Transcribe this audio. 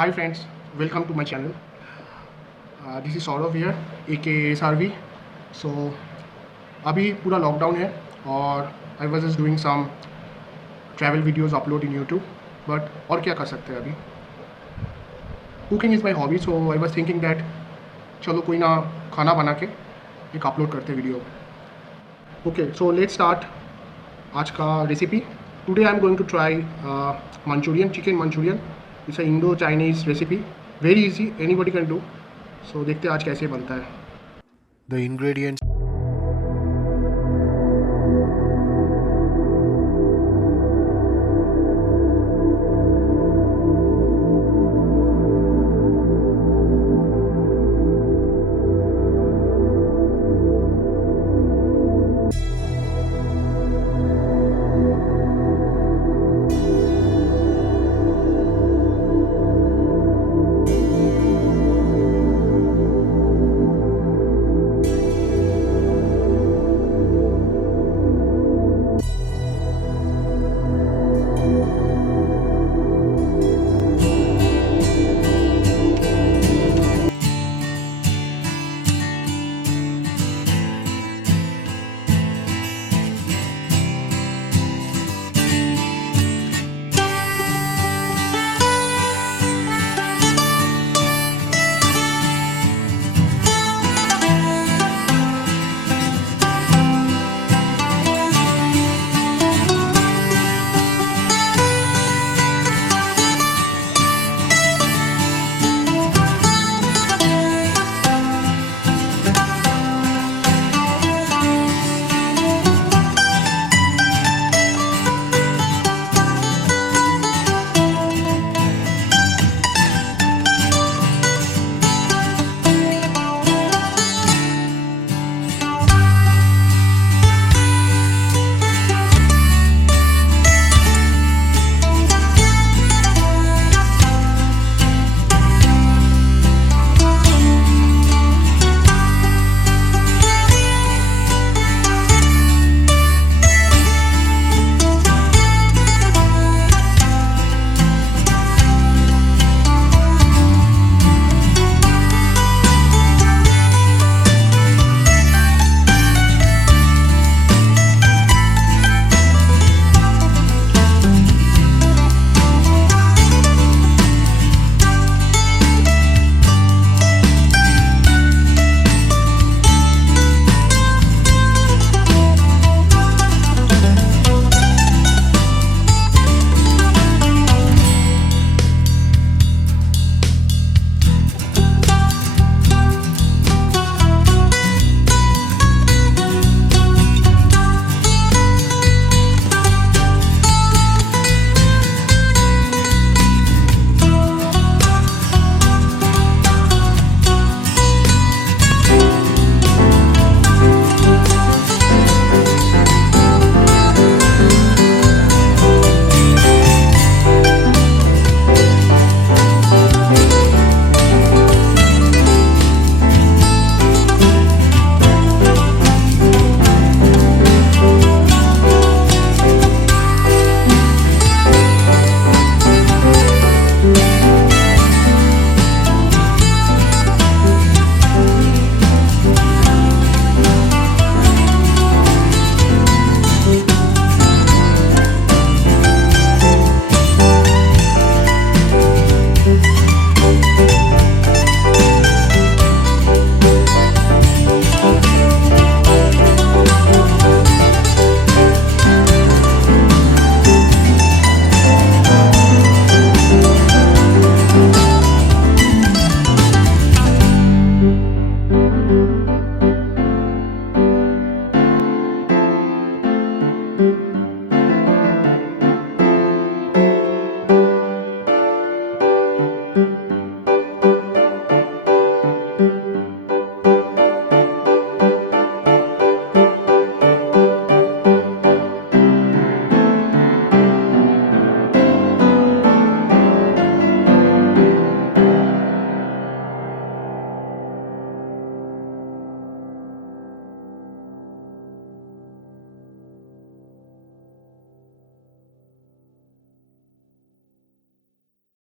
Hi friends, welcome to my channel. This is Saurabh here, aka SRV. So अभी पूरा lockdown है और I was just doing some travel videos upload in YouTube. But और क्या कर सकते हैं अभी. Cooking is my hobby, so I was thinking that चलो कोई ना खाना बना के एक अपलोड करते video. Okay, so let's start आज का recipe. Today I am going to try Manchurian, chicken Manchurian. It's a Indo Chinese recipe, very easy, anybody can do. So देखते हैं आज कैसे बनता है. The ingredients